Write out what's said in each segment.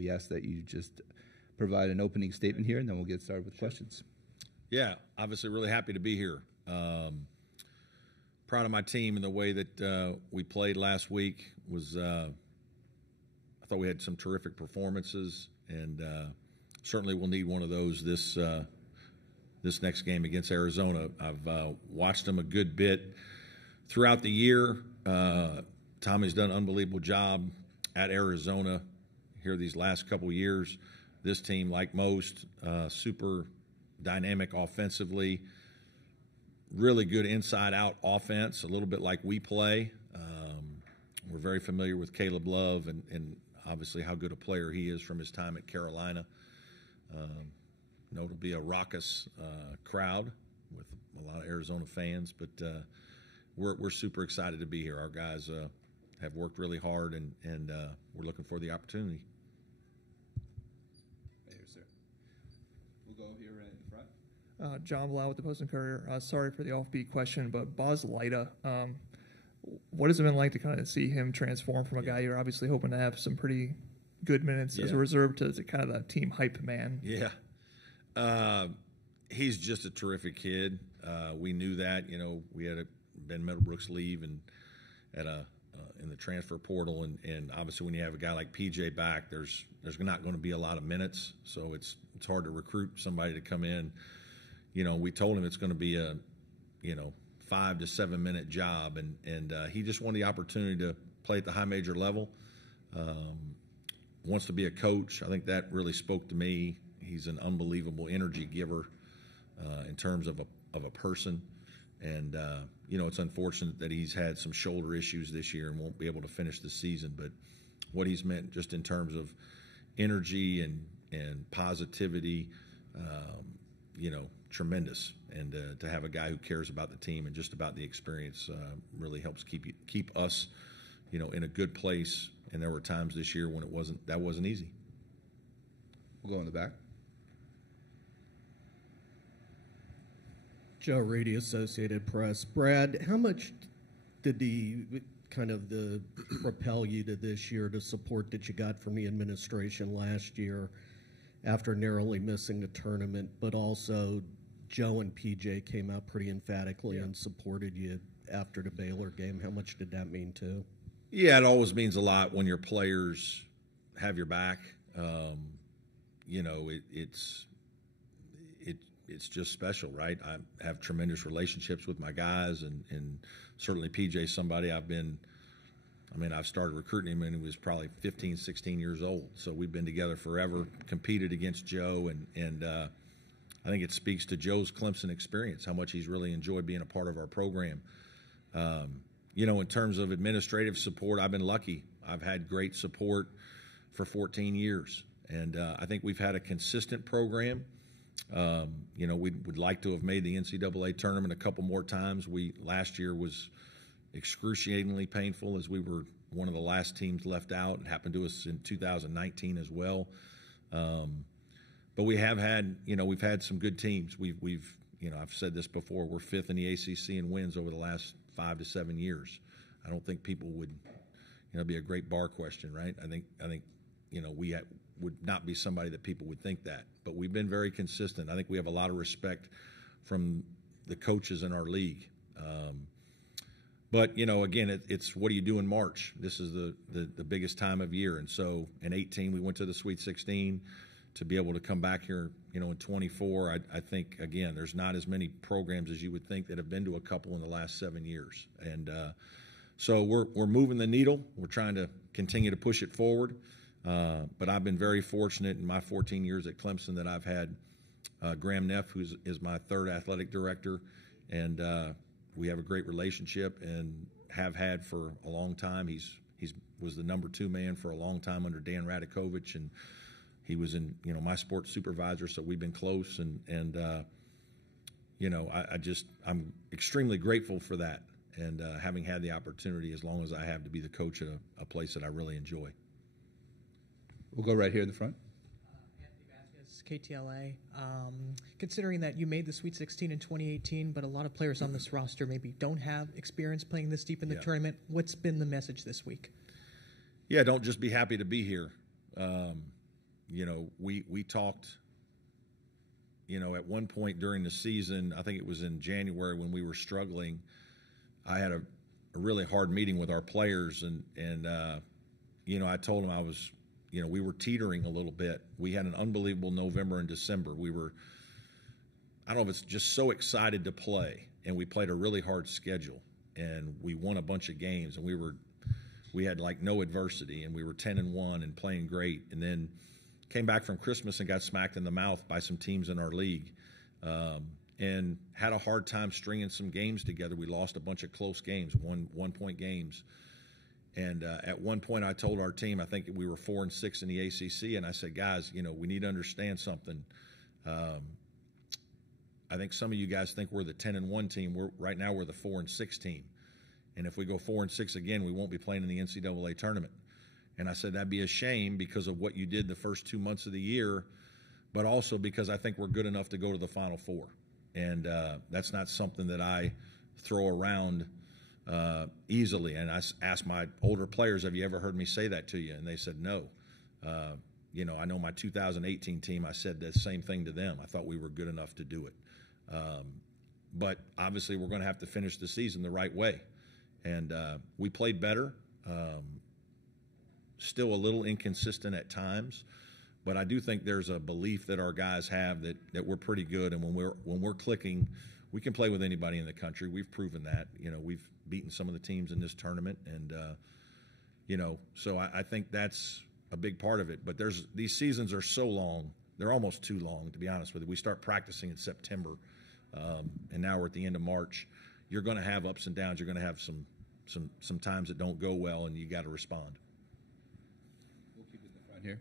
we ask that you just provide an opening statement here, and then we'll get started with questions. Yeah, obviously really happy to be here. Proud of my team and the way that we played last week. I thought we had some terrific performances, and certainly we'll need one of those this next game against Arizona. I've watched them a good bit throughout the year. Tommy's done an unbelievable job at Arizona here these last couple of years. This team, like most, super dynamic offensively, really good inside-out offense, a little bit like we play. We're very familiar with Caleb Love and obviously how good a player he is from his time at Carolina. It'll be a raucous crowd with a lot of Arizona fans, but we're super excited to be here. Our guys have worked really hard, and we're looking for the opportunity. Right here, sir. We'll go here right in front. John Blau with the Post-Courier. Sorry for the offbeat question, but Boz Leida, what has it been like to kind of see him transform from a guy you're obviously hoping to have some pretty good minutes as a reserve to kind of that team hype man? Yeah. He's just a terrific kid. We knew that. We had Ben Middlebrooks leave and in the transfer portal, and obviously when you have a guy like PJ back, there's not going to be a lot of minutes, so it's hard to recruit somebody to come in. We told him it's going to be a 5 to 7 minute job, and he just wanted the opportunity to play at the high major level. Wants to be a coach. I think that really spoke to me. He's an unbelievable energy giver in terms of a person, and it's unfortunate that he's had some shoulder issues this year and won't be able to finish the season. But what he's meant just in terms of energy and positivity, tremendous. And to have a guy who cares about the team and just about the experience really helps keep us, in a good place. And there were times this year when that wasn't easy. We'll go in the back. Joe Reedy, Associated Press. Brad, how much did the propel you to this year, the support that you got from the administration last year after narrowly missing the tournament, but also Joe and PJ came out pretty emphatically and supported you after the Baylor game? How much did that mean too? Yeah, it always means a lot when your players have your back. It's just special, right? I have tremendous relationships with my guys, and certainly PJ, somebody I've started recruiting him when he was probably 15, 16 years old. So we've been together forever, competed against Joe, and I think it speaks to Joe's Clemson experience, how much he's really enjoyed being a part of our program. In terms of administrative support, I've been lucky. I've had great support for 14 years, and I think we've had a consistent program. We would like to have made the NCAA tournament a couple more times. Last year was excruciatingly painful as we were one of the last teams left out. It happened to us in 2019 as well. But we have had, we've had some good teams. I've said this before, we're 5th in the ACC in wins over the last 5 to 7 years. I don't think people would, be a great bar question, right? I think we would not be somebody that people would think that. But we've been very consistent. I think we have a lot of respect from the coaches in our league. But, again, it's what do you do in March? This is the biggest time of year. And so in 18, we went to the Sweet 16. To be able to come back here, in 24, I think, again, there's not as many programs as you would think that have been to a couple in the last 7 years. And so we're moving the needle. We're trying to continue to push it forward. But I've been very fortunate in my 14 years at Clemson that I've had Graham Neff, who is my 3rd athletic director, and we have a great relationship and have had for a long time. He was the number 2 man for a long time under Dan Radakovich, and he was my sports supervisor, so we've been close. And I'm extremely grateful for that, and having had the opportunity as long as I have to be the coach at a place that I really enjoy. We'll go right here in the front. Anthony Vasquez, KTLA. Considering that you made the Sweet 16 in 2018, but a lot of players on this roster maybe don't have experience playing this deep in the tournament, what's been the message this week? Yeah, don't just be happy to be here. we talked, at one point during the season, I think it was in January when we were struggling, I had a really hard meeting with our players, and I told them I was, we were teetering a little bit. We had an unbelievable November and December. I don't know if it's just so excited to play, and we played a really hard schedule, and we won a bunch of games, and we had like no adversity, and we were 10-1 and playing great, and then came back from Christmas and got smacked in the mouth by some teams in our league, and had a hard time stringing some games together. We lost a bunch of close games, one-point games. And at one point I told our team, I think we were 4-6 in the ACC, and I said, guys, we need to understand something. I think some of you guys think we're the 10-1 team. Right now we're the 4-6 team. And if we go 4-6 again, we won't be playing in the NCAA tournament. And I said, that'd be a shame because of what you did the first 2 months of the year, but also because I think we're good enough to go to the Final Four. And that's not something that I throw around easily. And I asked my older players, have you ever heard me say that to you? And they said, no. I know my 2018 team, I said the same thing to them. I thought we were good enough to do it. But obviously we're going to have to finish the season the right way. And we played better. Still a little inconsistent at times, but I do think there's a belief that our guys have that we're pretty good, and when we're clicking, we can play with anybody in the country. We've proven that. We've beaten some of the teams in this tournament, and so I think that's a big part of it. But these seasons are so long; they're almost too long, to be honest with you. We start practicing in September, and now we're at the end of March. You're going to have ups and downs. You're going to have some times that don't go well, and you got to respond. Here.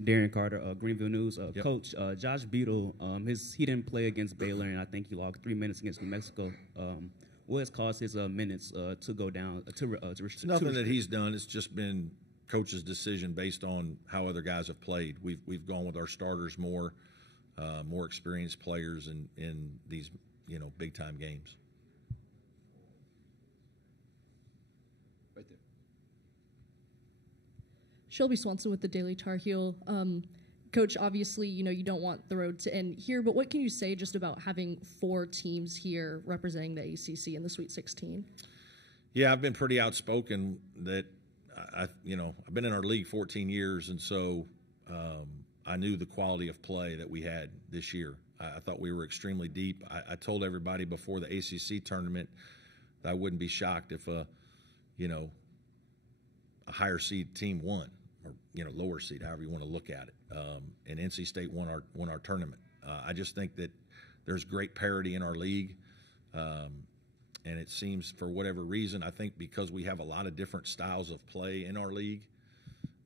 Darren Carter, Greenville News. Yep. Coach, Josh Beadle, he didn't play against Baylor, and I think he logged 3 minutes against New Mexico. What has caused his minutes to go down? It's nothing that he's done. It's just been coach's decision based on how other guys have played. We've gone with our starters more experienced players in these big time games. Shelby Swanson with the Daily Tar Heel. Coach, obviously, you don't want the road to end here, but what can you say just about having 4 teams here representing the ACC in the Sweet 16? Yeah, I've been pretty outspoken that I've been in our league 14 years, and so I knew the quality of play that we had this year. I thought we were extremely deep. I told everybody before the ACC tournament that I wouldn't be shocked if a higher seed team won, or lower seed, however you want to look at it. And NC State won our tournament. I just think that there's great parity in our league, and it seems for whatever reason, I think because we have a lot of different styles of play in our league,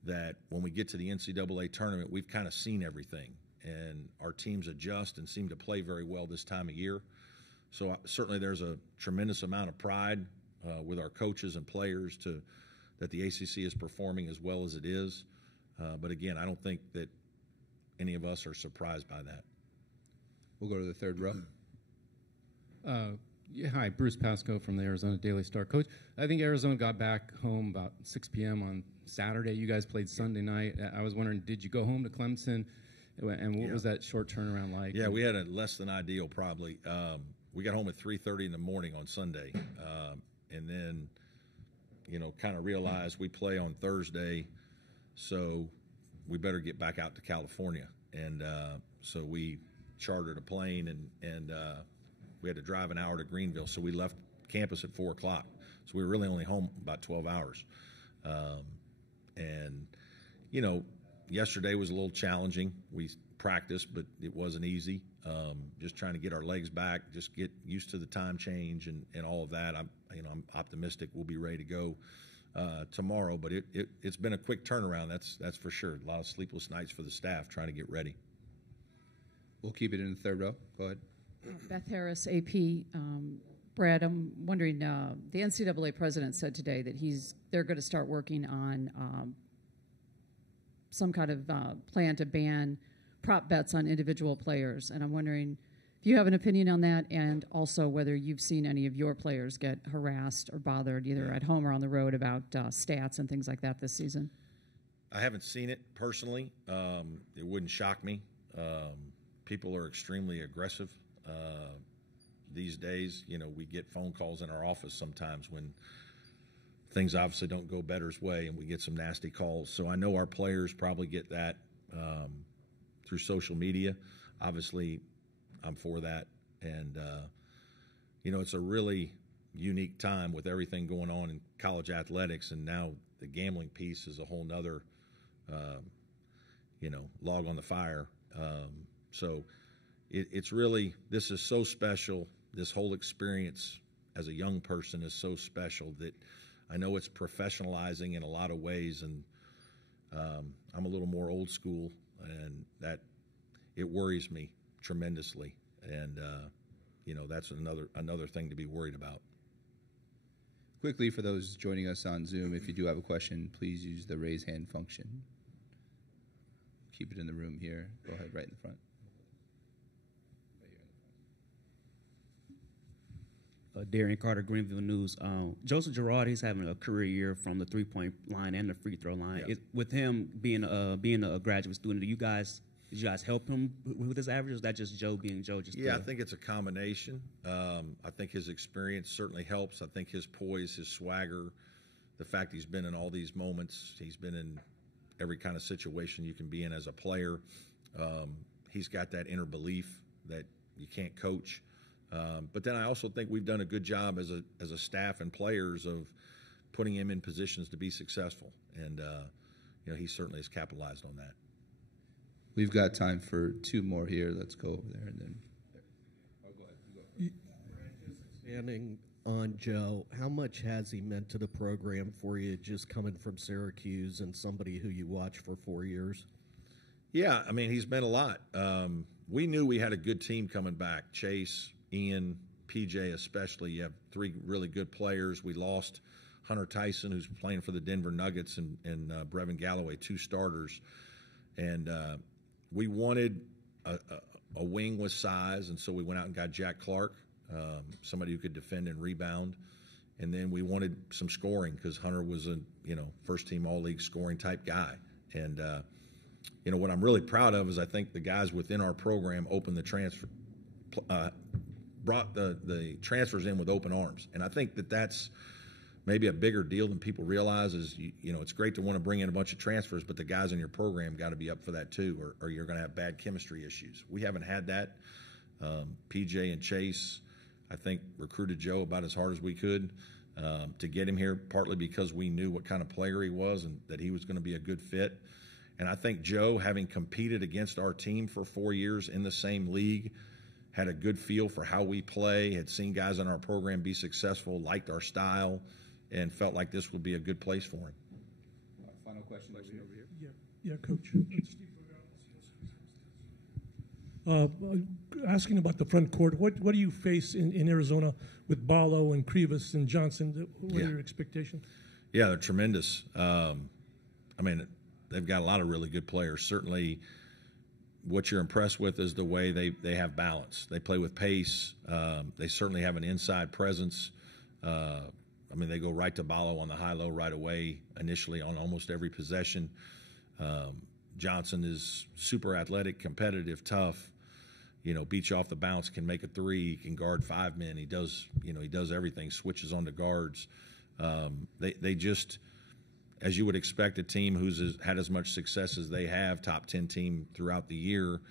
that when we get to the NCAA tournament, we've kind of seen everything, and our teams adjust and seem to play very well this time of year. So certainly there's a tremendous amount of pride with our coaches and players that the ACC is performing as well as it is. But again, I don't think that any of us are surprised by that. We'll go to the third row. Hi, Bruce Pascoe from the Arizona Daily Star. Coach, I think Arizona got back home about 6 p.m. on Saturday. You guys played Sunday night. I was wondering, did you go home to Clemson? And what was that short turnaround like? Yeah, we had a less than ideal probably. We got home at 3:30 in the morning on Sunday. And then, kind of realized we play on Thursday, so we better get back out to California. And so we chartered a plane, and we had to drive an hour to Greenville. So we left campus at 4 o'clock. So we were really only home about 12 hours. And, yesterday was a little challenging. We practiced, but it wasn't easy. Just trying to get our legs back, just get used to the time change and all of that. I'm optimistic we'll be ready to go tomorrow. But it's been a quick turnaround. That's for sure. A lot of sleepless nights for the staff trying to get ready. We'll keep it in the third row. Go ahead. Beth Harris, AP. Brad, I'm wondering, the NCAA president said today that they're going to start working on some kind of plan to ban prop bets on individual players. And I'm wondering if you have an opinion on that, and also whether you've seen any of your players get harassed or bothered either at home or on the road about stats and things like that this season. I haven't seen it personally. It wouldn't shock me. People are extremely aggressive these days. You know, we get phone calls in our office sometimes when things obviously don't go better's way, and we get some nasty calls. So I know our players probably get that through social media. Obviously, I'm for that. And, you know, it's a really unique time with everything going on in college athletics, and now the gambling piece is a whole nother, you know, log on the fire. So it's really, this is so special. This whole experience as a young person is so special that I know it's professionalizing in a lot of ways, and I'm a little more old school, and that it worries me tremendously. And, you know, that's another thing to be worried about. Quickly, for those joining us on Zoom, if you do have a question, please use the raise hand function. Keep it in the room here. Go ahead, right in the front. Darian Carter, Greenville News. Joseph Girard, he's having a career year from the three-point line and the free throw line. Yeah. With him being a graduate student, did you guys help him with his average? Or is that just Joe being Joe? I think it's a combination. I think his experience certainly helps. I think his poise, his swagger, the fact he's been in all these moments, he's been in every kind of situation you can be in as a player. He's got that inner belief that you can't coach. But then I also think we've done a good job as a staff and players of putting him in positions to be successful. And, you know, he certainly has capitalized on that. We've got time for two more here. Let's go over there and then. Expanding on Joe, how much has he meant to the program for you, just coming from Syracuse and somebody who you watched for 4 years? Yeah, I mean, he's meant a lot. We knew we had a good team coming back. Chase, Ian, PJ especially. You have three really good players. We lost Hunter Tyson, who's playing for the Denver Nuggets, and Brevin Galloway, two starters. And we wanted a wing with size, and so we went out and got Jack Clark, somebody who could defend and rebound. And then we wanted some scoring because Hunter was a first-team all-league scoring type guy. And what I'm really proud of is I think the guys within our program opened the transfer, brought the transfers in with open arms. And I think that's maybe a bigger deal than people realize. Is it's great to want to bring in a bunch of transfers, but the guys in your program got to be up for that too, or you're going to have bad chemistry issues. We haven't had that. PJ and Chase, I think, recruited Joe about as hard as we could to get him here, partly because we knew what kind of player he was and that he was going to be a good fit. And I think Joe, having competed against our team for 4 years in the same league, had a good feel for how we play, had seen guys in our program be successful, liked our style, and felt like this would be a good place for him. Final question over here. Yeah, Coach. Asking about the front court, what do you face in Arizona with Barlow and Krivas and Johnson? What are your expectations? Yeah, they're tremendous. I mean, they've got a lot of really good players. Certainly, what you're impressed with is the way they have balance. They play with pace. They certainly have an inside presence. I mean, they go right to Barlow on the high-low right away, initially on almost every possession. Johnson is super athletic, competitive, tough. Beats you off the bounce, can make a three, he can guard 5 men. He does everything, switches on to guards. They just, as you would expect, a team who's had as much success as they have, top 10 team throughout the year,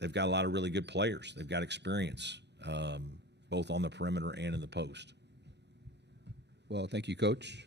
they've got a lot of really good players. They've got experience, both on the perimeter and in the post. Well, thank you, Coach.